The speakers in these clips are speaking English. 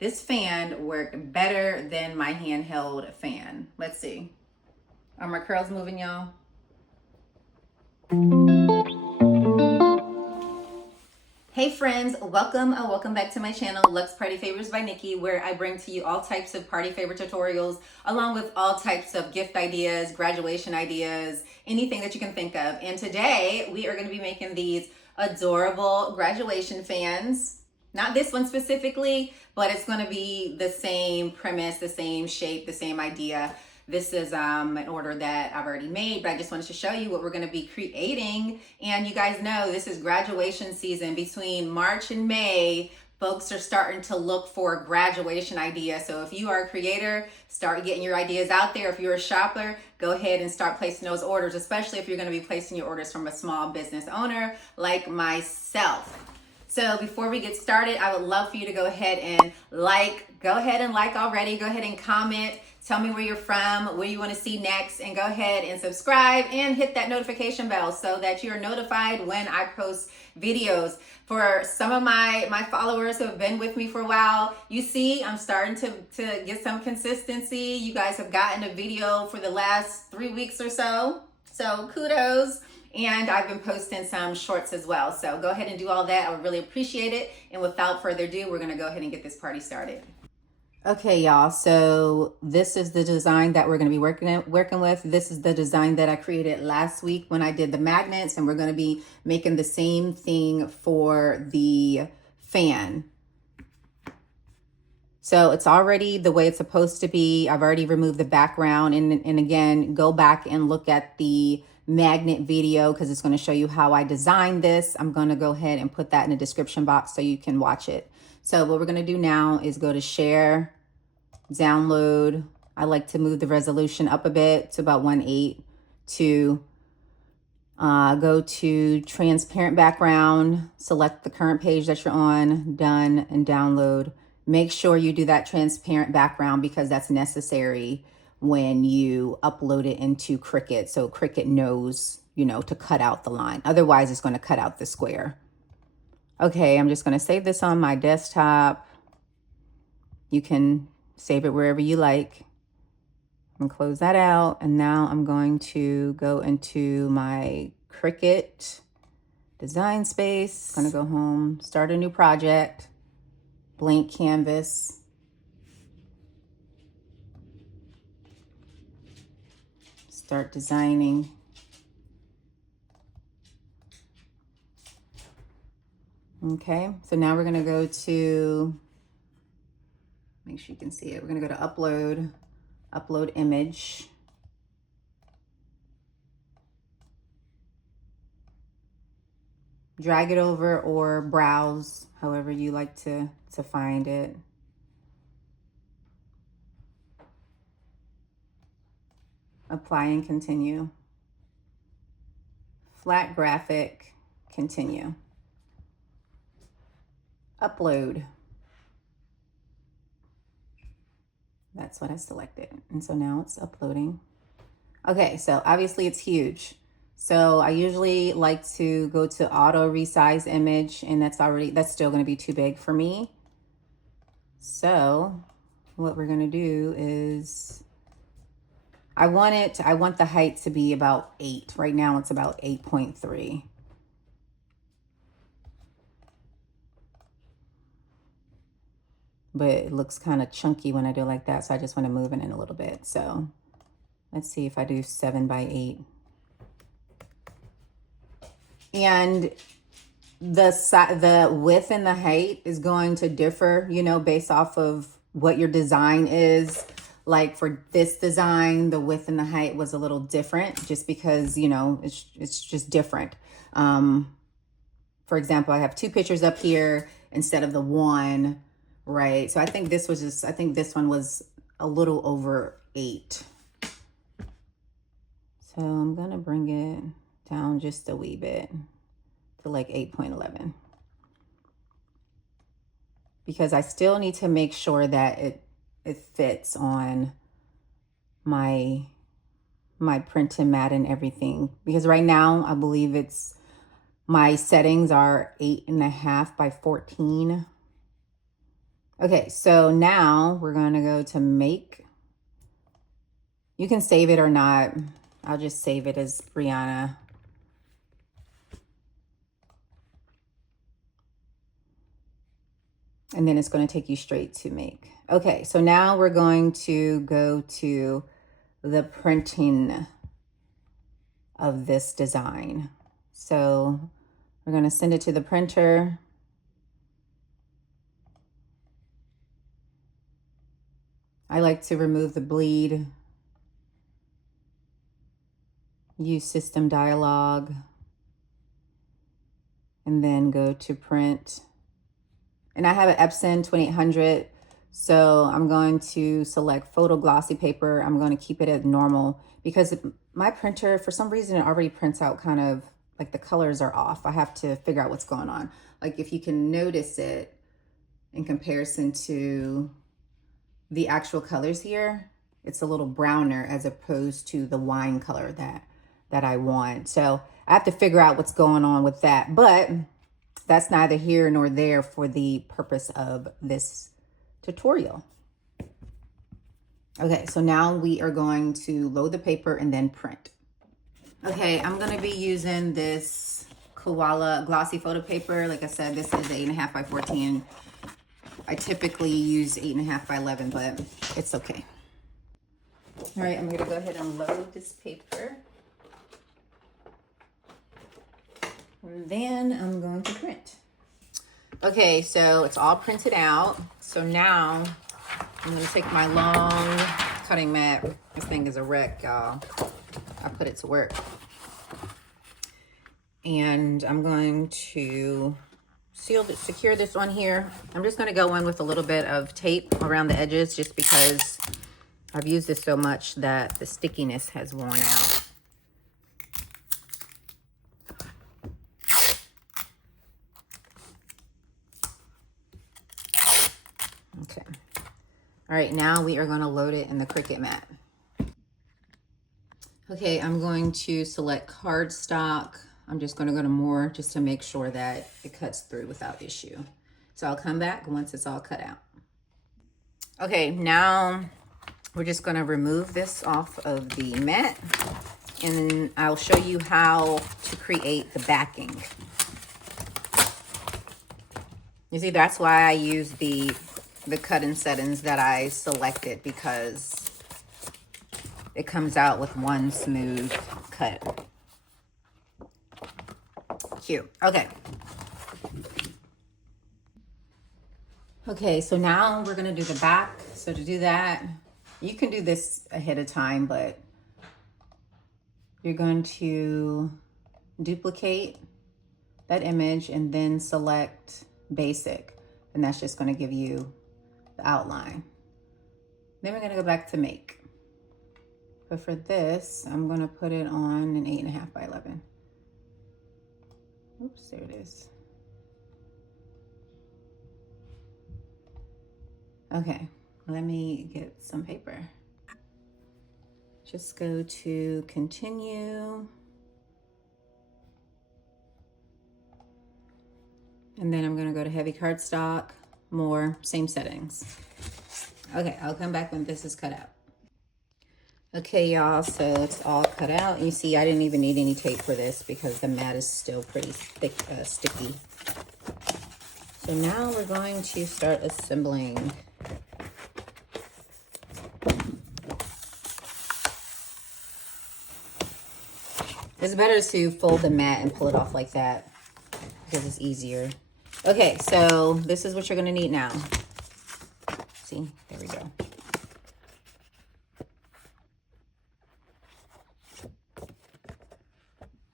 this fan worked better than my handheld fan. Let's see. Are my curls moving, y'all? Hey friends, welcome back to my channel, Luxe Party Favors by Nikki, where I bring to you all types of party favor tutorials, along with all types of gift ideas, graduation ideas, anything that you can think of. And today we are going to be making these adorable graduation fans. Not this one specifically, but it's going to be the same premise, the same shape, the same idea. This is an order that I've already made, but I just wanted to show you what we're going to be creating. And you guys know this is graduation season. Between March and May, folks are starting to look for graduation ideas. So if you are a creator, start getting your ideas out there. If you're a shopper, go ahead and start placing those orders, especially if you're going to be placing your orders from a small business owner like myself. So before we get started, I would love for you to go ahead and like already. Go ahead and comment. Tell me where you're from, where you want to see next, and go ahead and subscribe and hit that notification bell so that you're notified when I post videos. For some of my followers who have been with me for a while, you see I'm starting to get some consistency. You guys have gotten a video for the last 3 weeks or so. So kudos. And I've been posting some shorts as well. So go ahead and do all that. I would really appreciate it. And without further ado, we're going to go ahead and get this party started. Okay, y'all, so this is the design that we're going to be working with. This is the design that I created last week when I did the magnets, and we're going to be making the same thing for the fan. So it's already the way it's supposed to be. I've already removed the background, and again, go back and look at the magnet video because it's going to show you how I designed this. I'm going to go ahead and put that in the description box so you can watch it. So what we're going to do now is go to share, download. I like to move the resolution up a bit to about 1.8 to go to transparent background, select the current page that you're on, done, and download. Make sure you do that transparent background because that's necessary when you upload it into Cricut. So Cricut knows, to cut out the line. Otherwise, it's going to cut out the square. Okay, I'm just going to save this on my desktop. You can save it wherever you like. And close that out. And now I'm going to go into my Cricut design space. I'm going to go home, start a new project, blank canvas. Start designing. Okay, so now we're gonna go to, make sure you can see it. We're gonna go to upload image. Drag it over or browse, however you like to find it. Apply and continue. Flat graphic, continue. Upload. That's what I selected. And so now it's uploading. Okay, so obviously it's huge. So I usually like to go to auto resize image, and that's still going to be too big for me. So what we're going to do is I want the height to be about 8. Right now it's about 8.3. But it looks kind of chunky when I do it like that. So I just want to move it in a little bit. So let's see if I do 7/8. And the width and the height is going to differ, based off of what your design is. Like for this design, the width and the height was a little different just because, it's just different. For example, I have 2 pictures up here instead of the one, right? So I think this one was a little over 8. So I'm going to bring it down just a wee bit to like 8.11. Because I still need to make sure that it fits on my print and mat and everything. Because right now I believe my settings are 8.5 by 14. Okay, so now we're going to go to make. You can save it or not. I'll just save it as Brianna. And then it's going to take you straight to make. Okay, so now we're going to go to the printing of this design. So we're going to send it to the printer. I like to remove the bleed. Use system dialog. And then go to print. And I have an Epson 2800. So I'm going to select photo glossy paper. I'm going to keep it at normal because my printer, for some reason, it already prints out kind of like the colors are off. I have to figure out what's going on. Like if you can notice it in comparison to the actual colors here, it's a little browner as opposed to the wine color that I want. So I have to figure out what's going on with that, but that's neither here nor there for the purpose of this tutorial. Okay, so now we are going to load the paper and then print. Okay, I'm gonna be using this Koala glossy photo paper. Like I said, this is 8.5 by 14. I typically use 8.5 by 11, but it's okay. All right, I'm gonna go ahead and load this paper. And then I'm going to print. Okay, so it's all printed out. So now I'm gonna take my long cutting mat. This thing is a wreck, y'all. I put it to work. And I'm going to secure this on here. I'm just gonna go in with a little bit of tape around the edges just because I've used this so much that the stickiness has worn out. Okay. All right, now we are going to load it in the Cricut mat. Okay, I'm going to select cardstock. I'm just going to go to more just to make sure that it cuts through without issue. So I'll come back once it's all cut out. Okay, now we're just going to remove this off of the mat, and then I'll show you how to create the backing. You see, that's why I use the cut-in settings that I selected, because it comes out with one smooth cut. Cute. Okay. Okay, so now we're gonna do the back. So to do that, you can do this ahead of time, but you're going to duplicate that image and then select basic, and that's just going to give you the outline. Then we're going to go back to make, but for this I'm going to put it on an 8.5 by 11. Oops, there it is. Okay, let me get some paper. Just go to continue. And then I'm gonna go to heavy cardstock, more, same settings. Okay, I'll come back when this is cut out. Okay, y'all, so it's all cut out. You see, I didn't even need any tape for this because the mat is still pretty thick, sticky. So now we're going to start assembling. It's better to fold the mat and pull it off like that because it's easier. Okay, so this is what you're gonna need now. See, there we go.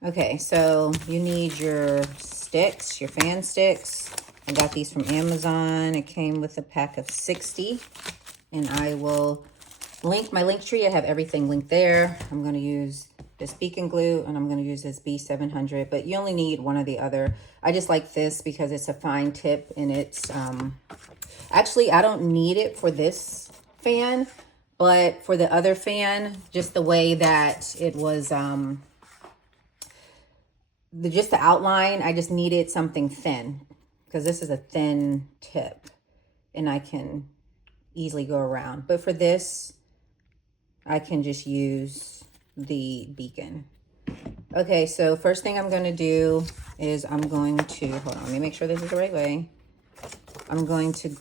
Okay, so you need your sticks, your fan sticks. I got these from Amazon. It came with a pack of 60, and I will link my link tree. I have everything linked there. I'm gonna use this beacon glue, and I'm gonna use this B700, but you only need one or the other. I just like this because it's a fine tip, and it's, actually I don't need it for this fan, but for the other fan, just the way that it was, just the outline, I just needed something thin because this is a thin tip. and I can easily go around. But for this, I can just use the beacon. Okay, so first thing I'm going to do is I'm going to, hold on, let me make sure this is the right way. I'm going to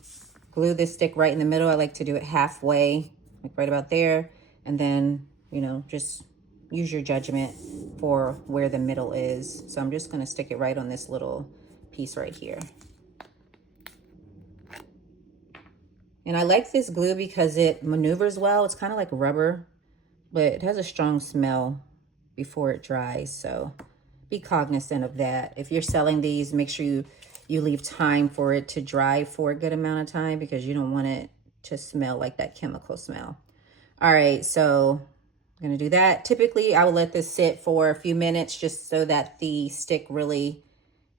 glue this stick right in the middle. I like to do it halfway, like right about there. And then, you know, just use your judgment for where the middle is. So I'm just going to stick it right on this little piece right here. And I like this glue because it maneuvers well. It's kind of like rubber, but it has a strong smell before it dries. So be cognizant of that. If you're selling these, make sure you leave time for it to dry for a good amount of time, because you don't want it to smell like that chemical smell. All right, so I'm gonna do that. Typically, I will let this sit for a few minutes just so that the stick really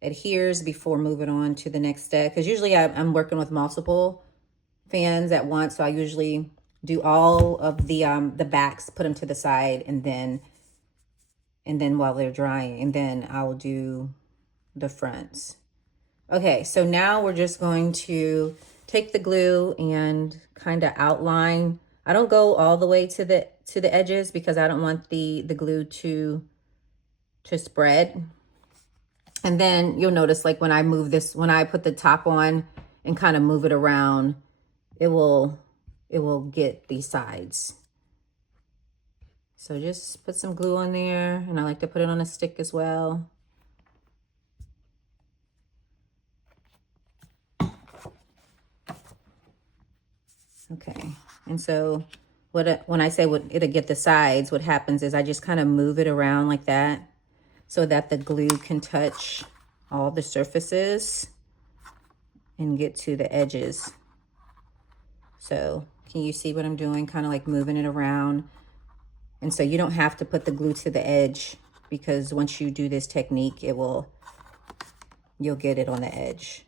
adheres before moving on to the next step. Because usually I'm working with multiple fans at once, so I usually do all of the backs, put them to the side, and then while they're drying, and then I'll do the fronts. Okay, so now we're just going to take the glue and kind of outline. I don't go all the way to the edges because I don't want the glue to spread. And then you'll notice, like when I move this, when I put the top on and kind of move it around, it will get these sides. So just put some glue on there, and I like to put it on a stick as well. Okay, and so when I say it'll get the sides, what happens is I just kind of move it around like that so that the glue can touch all the surfaces and get to the edges. So can you see what I'm doing? Kind of like moving it around. And so you don't have to put the glue to the edge, because once you do this technique, you'll get it on the edge.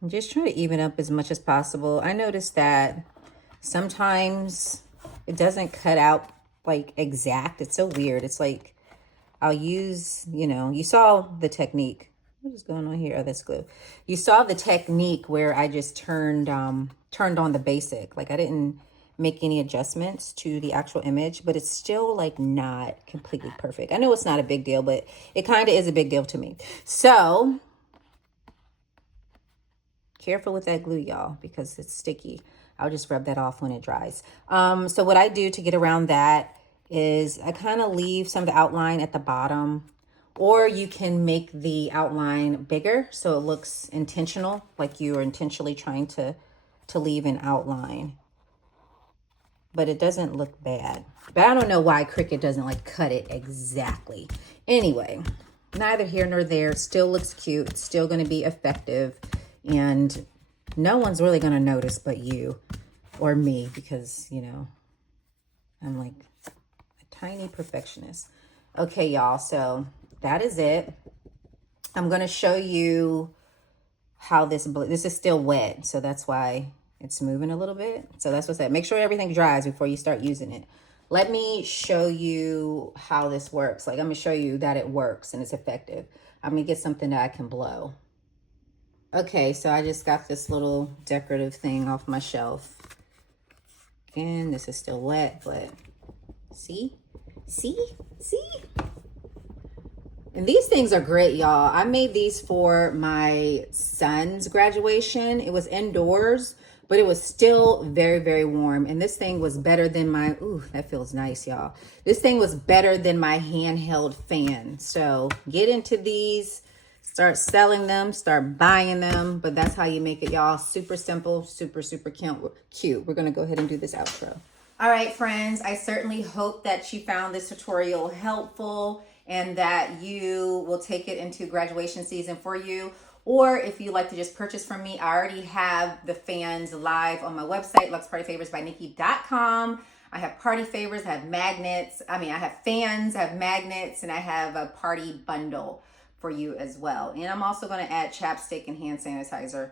I'm just trying to even up as much as possible. I noticed that sometimes it doesn't cut out like exact. It's so weird. It's like I'll use, you know, you saw the technique. What is going on here? Oh, that's glue. You saw the technique where I just turned on the basic. Like I didn't make any adjustments to the actual image, but it's still like not completely perfect. I know it's not a big deal, but it kind of is a big deal to me. So careful with that glue, y'all, because it's sticky. I'll just rub that off when it dries. So what I do to get around that is I kind of leave some of the outline at the bottom, or you can make the outline bigger so it looks intentional, like you are intentionally trying to leave an outline. But it doesn't look bad. But I don't know why Cricut doesn't like cut it exactly. Anyway, neither here nor there. It still looks cute. It's still going to be effective. And no one's really going to notice but you or me, because, you know, I'm like a tiny perfectionist. Okay, y'all. So that is it. I'm going to show you how this is still wet. So that's why it's moving a little bit. So that's what's that. Make sure everything dries before you start using it. Let me show you how this works. Like I'm going to show you that it works and it's effective. I'm going to get something that I can blow. Okay, so I just got this little decorative thing off my shelf. Again, this is still wet, but see? And these things are great, y'all. I made these for my son's graduation. It was indoors, but it was still very, very warm. And this thing was better than my, ooh, that feels nice, y'all. This thing was better than my handheld fan. So get into these. Start selling them, start buying them, but that's how you make it, y'all. Super simple, super, super cute. We're gonna go ahead and do this outro. All right, friends, I certainly hope that you found this tutorial helpful and that you will take it into graduation season for you. Or if you like to just purchase from me, I already have the fans live on my website, luxpartyfavorsbynikki.com. I have party favors, I have magnets. I have fans, I have magnets, and I have a party bundle for you as well. And I'm also going to add chapstick and hand sanitizer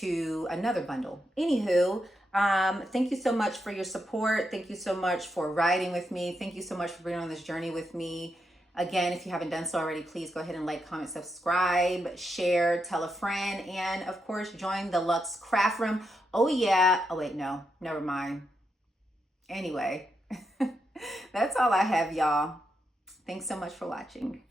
to another bundle. Anywho, thank you so much for your support. Thank you so much for riding with me. Thank you so much for being on this journey with me. Again, if you haven't done so already, please go ahead and like, comment, subscribe, share, tell a friend, and of course, join the Luxe Craft Room. Oh yeah. Oh wait, no, never mind. Anyway, that's all I have, y'all. Thanks so much for watching.